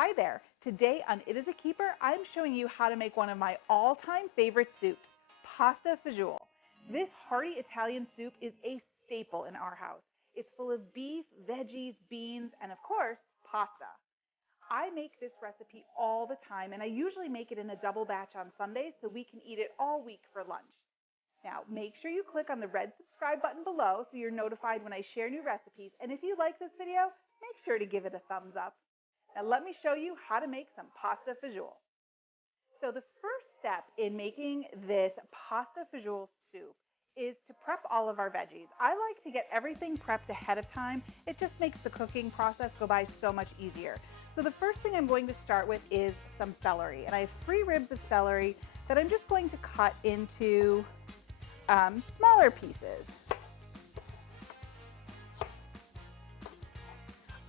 Hi there. Today on It Is a Keeper, I'm showing you how to make one of my all-time favorite soups, pasta fagioli. This hearty Italian soup is a staple in our house. It's full of beef, veggies, beans, and of course, pasta. I make this recipe all the time, and I usually make it in a double batch on Sundays so we can eat it all week for lunch. Now, make sure you click on the red subscribe button below so you're notified when I share new recipes. And if you like this video, make sure to give it a thumbs up. Now let me show you how to make some pasta fagioli. So the first step in making this pasta fagioli soup is to prep all of our veggies. I like to get everything prepped ahead of time. It just makes the cooking process go by so much easier. So the first thing I'm going to start with is some celery. And I have 3 ribs of celery that I'm just going to cut into smaller pieces.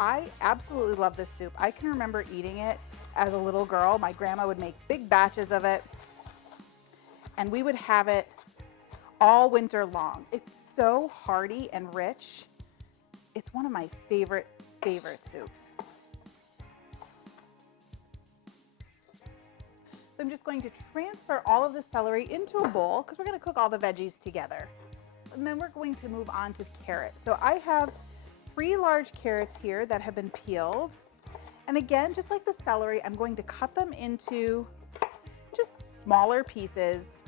I absolutely love this soup. I can remember eating it as a little girl. My grandma would make big batches of it, and we would have it all winter long. It's so hearty and rich. It's one of my favorite soups. So I'm just going to transfer all of the celery into a bowl because we're going to cook all the veggies together. And then we're going to move on to the carrots. So I have 3 large carrots here that have been peeled. And again, just like the celery, I'm going to cut them into just smaller pieces.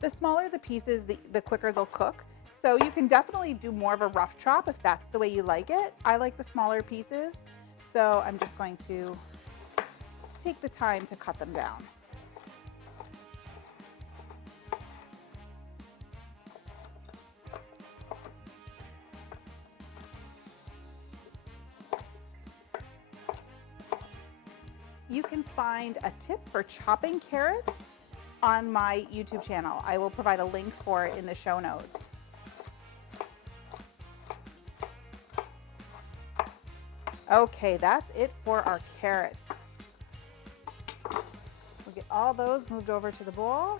The smaller the pieces, the quicker they'll cook. So you can definitely do more of a rough chop if that's the way you like it. I like the smaller pieces. So I'm just going to take the time to cut them down. You can find a tip for chopping carrots on my YouTube channel. I will provide a link for it in the show notes. Okay, that's it for our carrots. We'll get all those moved over to the bowl.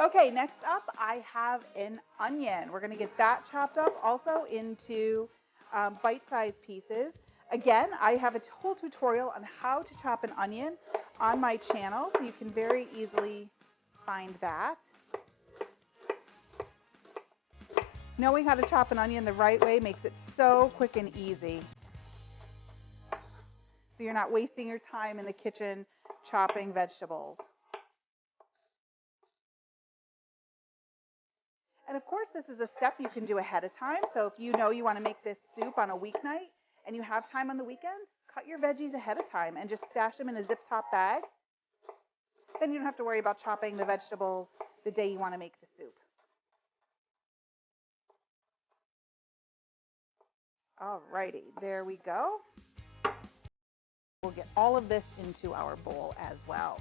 Okay, next up I have an onion. We're gonna get that chopped up also into bite-sized pieces. Again, I have a whole tutorial on how to chop an onion on my channel, so you can very easily find that. Knowing how to chop an onion the right way makes it so quick and easy. So you're not wasting your time in the kitchen chopping vegetables. And of course, this is a step you can do ahead of time. So if you know you want to make this soup on a weeknight and you have time on the weekend, cut your veggies ahead of time and just stash them in a zip top bag. Then you don't have to worry about chopping the vegetables the day you want to make the soup. Alrighty, there we go. We'll get all of this into our bowl as well.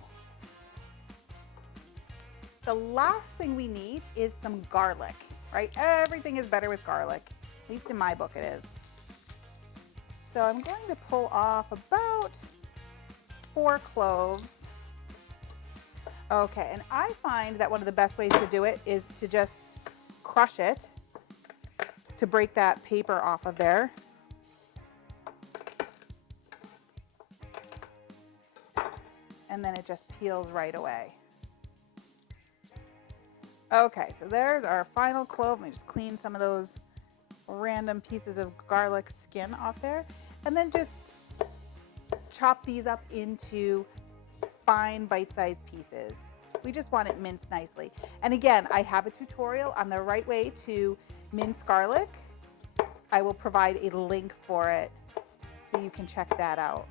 The last thing we need is some garlic, right? Everything is better with garlic, at least in my book it is. So I'm going to pull off about 4 cloves. Okay, and I find that one of the best ways to do it is to just crush it to break that paper off of there. And then it just peels right away. Okay, so there's our final clove. Let me just clean some of those random pieces of garlic skin off there. And then just chop these up into fine bite-sized pieces. We just want it minced nicely. And again, I have a tutorial on the right way to mince garlic. I will provide a link for it so you can check that out.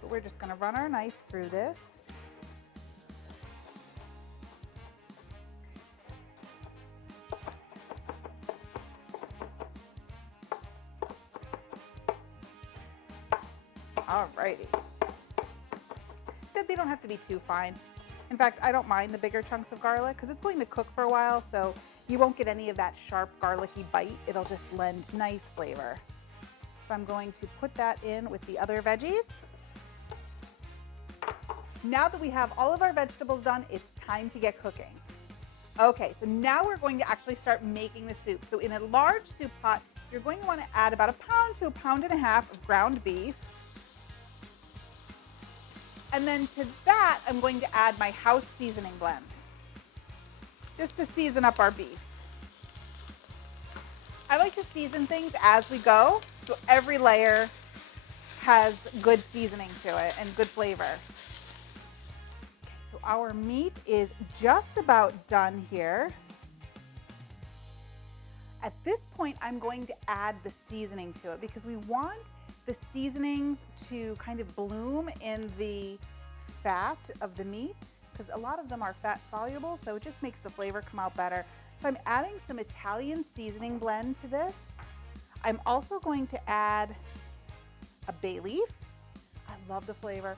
But we're just gonna run our knife through this. Alrighty. They don't have to be too fine. In fact, I don't mind the bigger chunks of garlic because it's going to cook for a while, so you won't get any of that sharp garlicky bite. It'll just lend nice flavor. So I'm going to put that in with the other veggies. Now that we have all of our vegetables done, it's time to get cooking. Okay, so now we're going to actually start making the soup. So in a large soup pot, you're going to want to add about 1 pound to 1.5 pounds of ground beef. And then to that, I'm going to add my house seasoning blend, just to season up our beef. I like to season things as we go, so every layer has good seasoning to it and good flavor. Okay, so our meat is just about done here. At this point, I'm going to add the seasoning to it because we want the seasonings to kind of bloom in the fat of the meat, because a lot of them are fat soluble, so it just makes the flavor come out better. So I'm adding some Italian seasoning blend to this. I'm also going to add a bay leaf. I love the flavor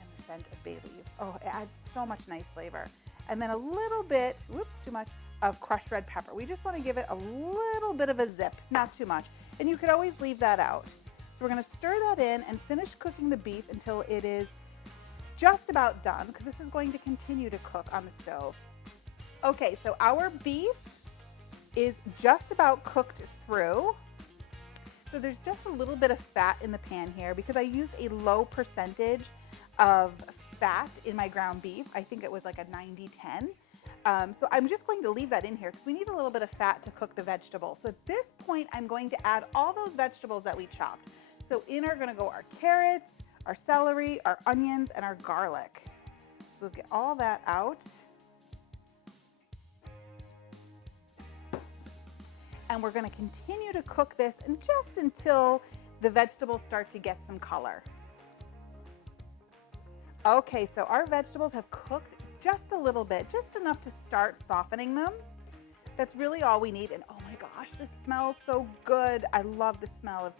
and the scent of bay leaves. Oh, it adds so much nice flavor. And then a little bit, whoops, too much, of crushed red pepper. We just want to give it a little bit of a zip, not too much. And you could always leave that out. So we're going to stir that in and finish cooking the beef until it is just about done, because this is going to continue to cook on the stove. Okay, so our beef is just about cooked through. So there's just a little bit of fat in the pan here because I used a low percentage of fat in my ground beef. I think it was like a 90-10. So I'm just going to leave that in here because we need a little bit of fat to cook the vegetables. So at this point, I'm going to add all those vegetables that we chopped. So in are gonna go our carrots, our celery, our onions, and our garlic. So we'll get all that out. And we're gonna continue to cook this and just until the vegetables start to get some color. Okay, so our vegetables have cooked just a little bit, just enough to start softening them. That's really all we need. And oh my gosh, this smells so good. I love the smell of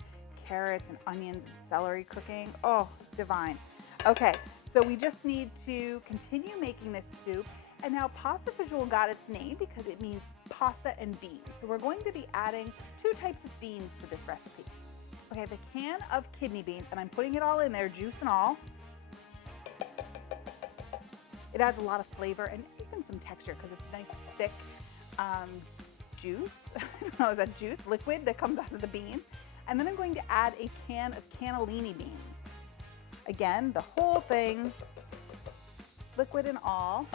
carrots and onions and celery cooking. Oh, divine. Okay, so we just need to continue making this soup. And now pasta fagioli got its name because it means pasta and beans. So we're going to be adding 2 types of beans to this recipe. Okay, the can of kidney beans, and I'm putting it all in there, juice and all. It adds a lot of flavor and even some texture because it's nice, thick juice. I don't know, is that juice? Liquid that comes out of the beans. And then I'm going to add a can of cannellini beans. Again, the whole thing, liquid and all.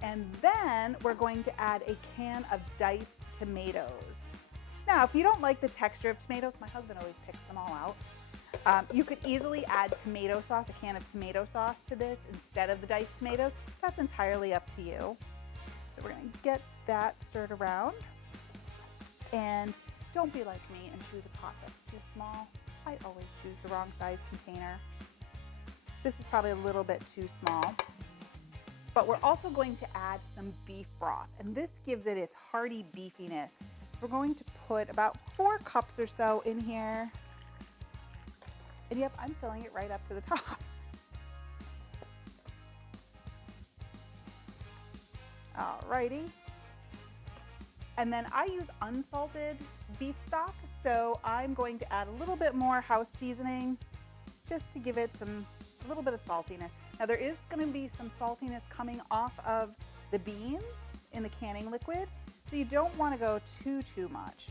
And then we're going to add a can of diced tomatoes. Now, if you don't like the texture of tomatoes, my husband always picks them all out. You could easily add tomato sauce, a can of tomato sauce to this instead of the diced tomatoes. That's entirely up to you. So we're gonna get that stirred around. And don't be like me and choose a pot that's too small. I always choose the wrong size container. This is probably a little bit too small. But we're also going to add some beef broth, and this gives it its hearty beefiness. So we're going to put about 4 cups or so in here. And yep, I'm filling it right up to the top. Alrighty. And then I use unsalted beef stock, so I'm going to add a little bit more house seasoning just to give it a little bit of saltiness. Now there is going to be some saltiness coming off of the beans in the canning liquid, so you don't want to go too much,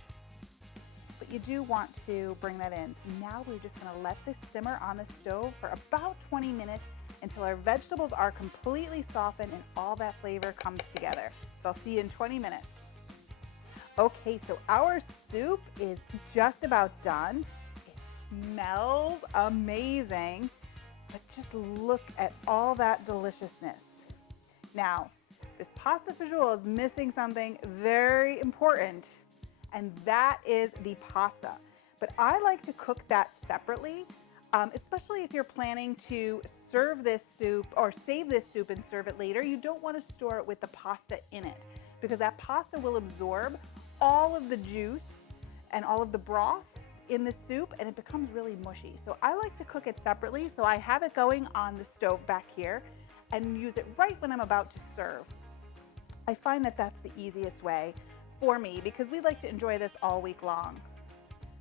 but you do want to bring that in. So now we're just going to let this simmer on the stove for about 20 minutes until our vegetables are completely softened and all that flavor comes together. So I'll see you in 20 minutes. Okay, so our soup is just about done. It smells amazing. But just look at all that deliciousness. Now, this pasta fagioli is missing something very important, and that is the pasta. But I like to cook that separately, especially if you're planning to serve this soup or save this soup and serve it later. You don't want to store it with the pasta in it because that pasta will absorb all of the juice and all of the broth in the soup and it becomes really mushy. So I like to cook it separately. So I have it going on the stove back here and use it right when I'm about to serve. I find that that's the easiest way for me because we like to enjoy this all week long.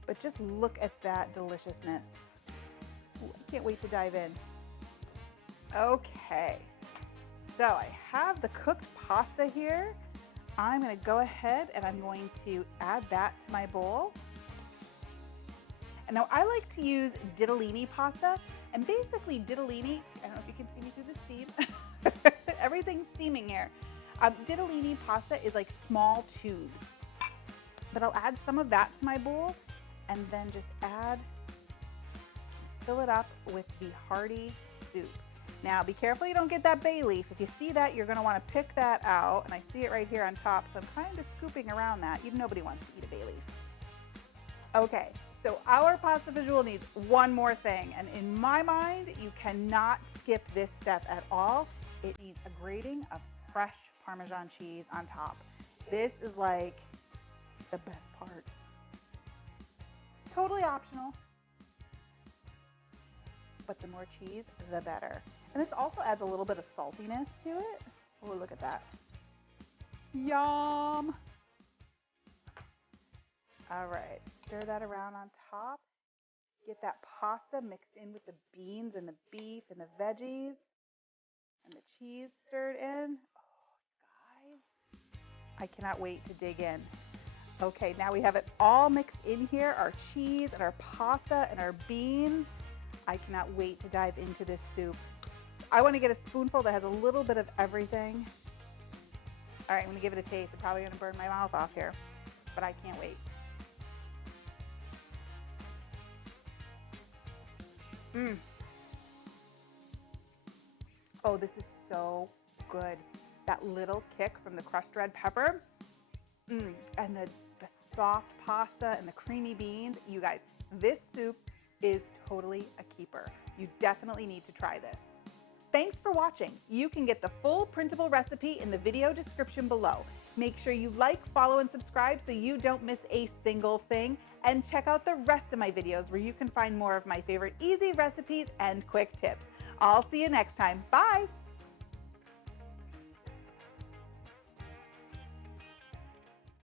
But just look at that deliciousness. Ooh, I can't wait to dive in. Okay, so I have the cooked pasta here. I'm going to go ahead and I'm going to add that to my bowl. And now I like to use Ditalini pasta, and basically Ditalini, I don't know if you can see me through the steam, everything's steaming here. Ditalini pasta is like small tubes, but I'll add some of that to my bowl and then just fill it up with the hearty soup. Now be careful you don't get that bay leaf. If you see that, you're gonna wanna pick that out, and I see it right here on top, so I'm kind of scooping around that. Nobody wants to eat a bay leaf. Okay, so our pasta fagioli needs one more thing, and in my mind, you cannot skip this step at all. It needs a grating of fresh Parmesan cheese on top. This is like the best part. Totally optional, but the more cheese, the better. And this also adds a little bit of saltiness to it. Oh, look at that. Yum! All right, stir that around on top. Get that pasta mixed in with the beans and the beef and the veggies and the cheese stirred in. Oh, guys, I cannot wait to dig in. Okay, now we have it all mixed in here, our cheese and our pasta and our beans. I cannot wait to dive into this soup. I want to get a spoonful that has a little bit of everything. All right, I'm gonna give it a taste. I'm probably gonna burn my mouth off here, but I can't wait. Oh, this is so good. That little kick from the crushed red pepper, and the soft pasta and the creamy beans. You guys, this soup is totally a keeper. You definitely need to try this. Thanks for watching. You can get the full printable recipe in the video description below. Make sure you like, follow, and subscribe so you don't miss a single thing. And check out the rest of my videos where you can find more of my favorite easy recipes and quick tips. I'll see you next time. Bye.